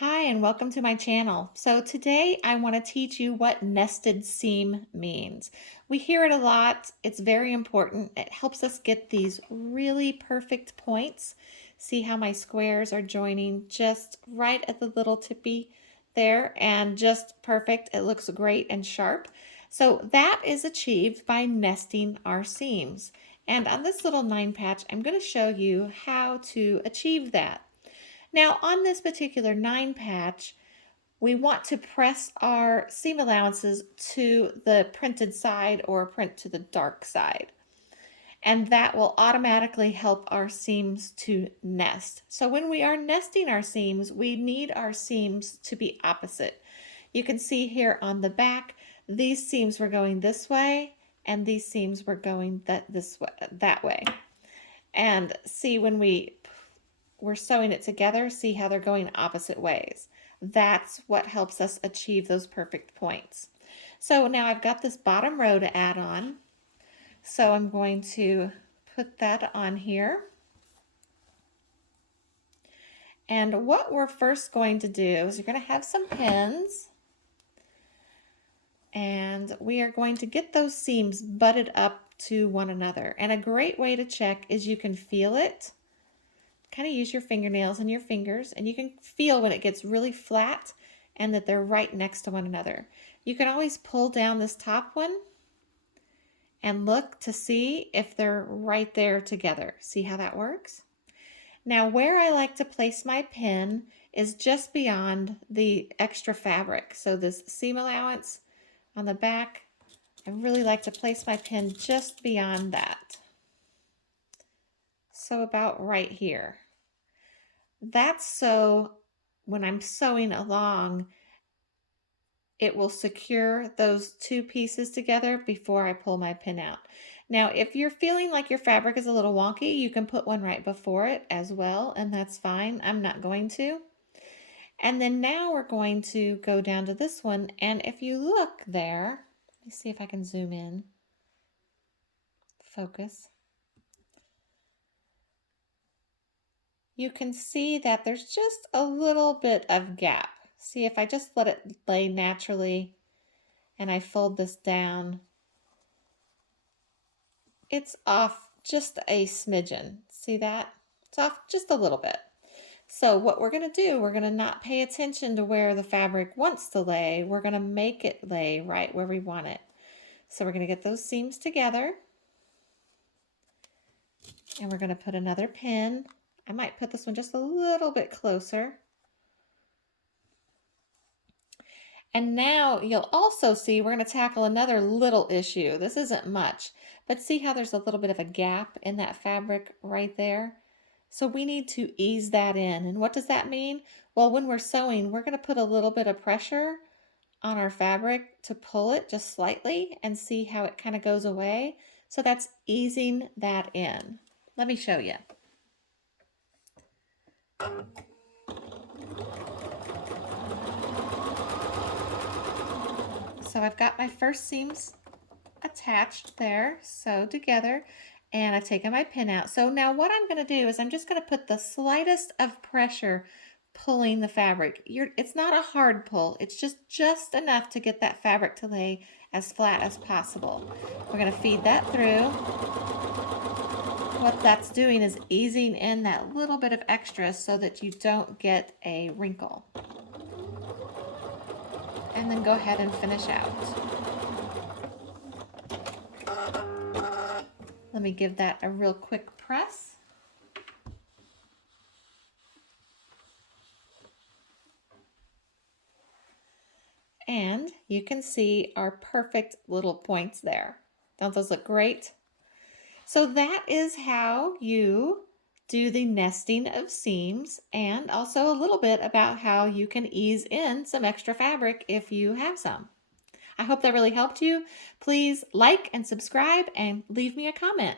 Hi, and welcome to my channel. So today I want to teach you what nested seam means. We hear it a lot. It's very important. It helps us get these really perfect points. See how my squares are joining just right at the little tippy there and just perfect. It looks great and sharp. So that is achieved by nesting our seams. And on this little 9 patch, I'm going to show you how to achieve that. Now on this particular 9 patch, we want to press our seam allowances to the printed side or print to the dark side. And that will automatically help our seams to nest. So when we are nesting our seams, we need our seams to be opposite. You can see here on the back, these seams were going this way and these seams were going that way. And see when we're sewing it together, see how they're going opposite ways. That's what helps us achieve those perfect points. So now I've got this bottom row to add on. So I'm going to put that on here. And what we're first going to do is you're going to have some pins. And we are going to get those seams butted up to one another. And a great way to check is you can feel it. Kind of use your fingernails and your fingers, and you can feel when it gets really flat and that they're right next to one another. You can always pull down this top one and look to see if they're right there together. See how that works? Now where I like to place my pin is just beyond the extra fabric. So this seam allowance on the back, I really like to place my pin just beyond that. So about right here. That's so when I'm sewing along, it will secure those two pieces together before I pull my pin out. Now, if you're feeling like your fabric is a little wonky, you can put one right before it as well, and that's fine. I'm not going to. And then now we're going to go down to this one, and if you look there, let me see if I can zoom in. Focus. You can see that there's just a little bit of gap. See, if I just let it lay naturally and I fold this down, it's off just a smidgen. See that? It's off just a little bit. So what we're going to do, we're going to not pay attention to where the fabric wants to lay. We're going to make it lay right where we want it. So we're going to get those seams together. And we're going to put another pin. I might put this one just a little bit closer. And now you'll also see we're going to tackle another little issue. This isn't much, but see how there's a little bit of a gap in that fabric right there? So we need to ease that in. And what does that mean? Well, when we're sewing, we're going to put a little bit of pressure on our fabric to pull it just slightly and see how it kind of goes away. So that's easing that in. Let me show you. So I've got my first seams attached there, sewed together, and I've taken my pin out. So now what I'm going to do is I'm just going to put the slightest of pressure pulling the fabric. It's not a hard pull. It's just enough to get that fabric to lay as flat as possible. We're going to feed that through. What that's doing is easing in that little bit of extra so that you don't get a wrinkle. And then go ahead and finish out. Let me give that a real quick press. And you can see our perfect little points there. Don't those look great? So that is how you do the nesting of seams, and also a little bit about how you can ease in some extra fabric if you have some. I hope that really helped you. Please like and subscribe and leave me a comment.